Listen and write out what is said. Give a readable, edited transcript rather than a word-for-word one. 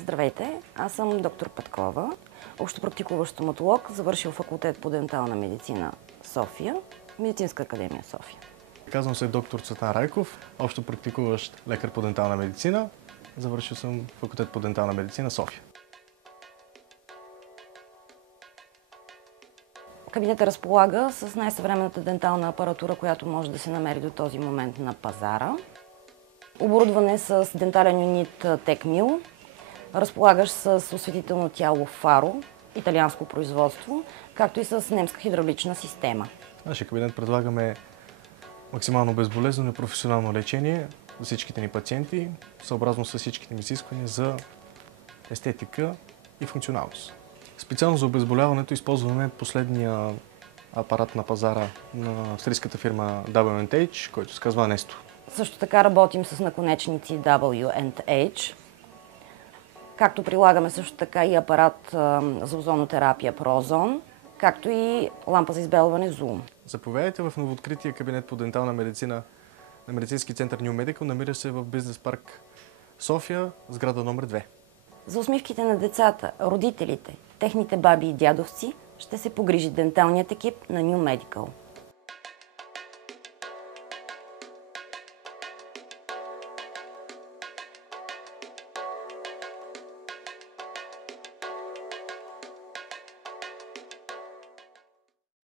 Здравейте, аз съм доктор Петкова, общопрактикуващ стоматолог, завършил факултет по дентална медицина София, Медицинска академия София. Казвам се доктор Цветан Райков, общопрактикуващ лекар по дентална медицина. Завършил съм факултет по дентална медицина София. Кабинетът разполага с най-съвременната дентална апаратура, която може да се намери до този момент на пазара. Оборудване с дентален юнит TechMill, разполагащ с осветително тяло Faro, италианско производство, както и с немска хидравлична система. В нашия кабинет предлагаме максимално безболезнено и професионално лечение за всичките ни пациенти, съобразно с всичките ни изисквания за естетика и функционалност. Специално за обезболяването използваме последния апарат на пазара на австрийската фирма W&H, който се казва Anesto. Също така работим с наконечници W&H, както прилагаме също така и апарат за озонотерапия ProZone, както и лампа за избелване Zoom. Заповядайте в новооткрития кабинет по дентална медицина на медицински център New Medical, намира се в Бизнес парк София, сграда номер 2. За усмивките на децата, родителите, техните баби и дядовци ще се погрижи денталният екип на New Medical.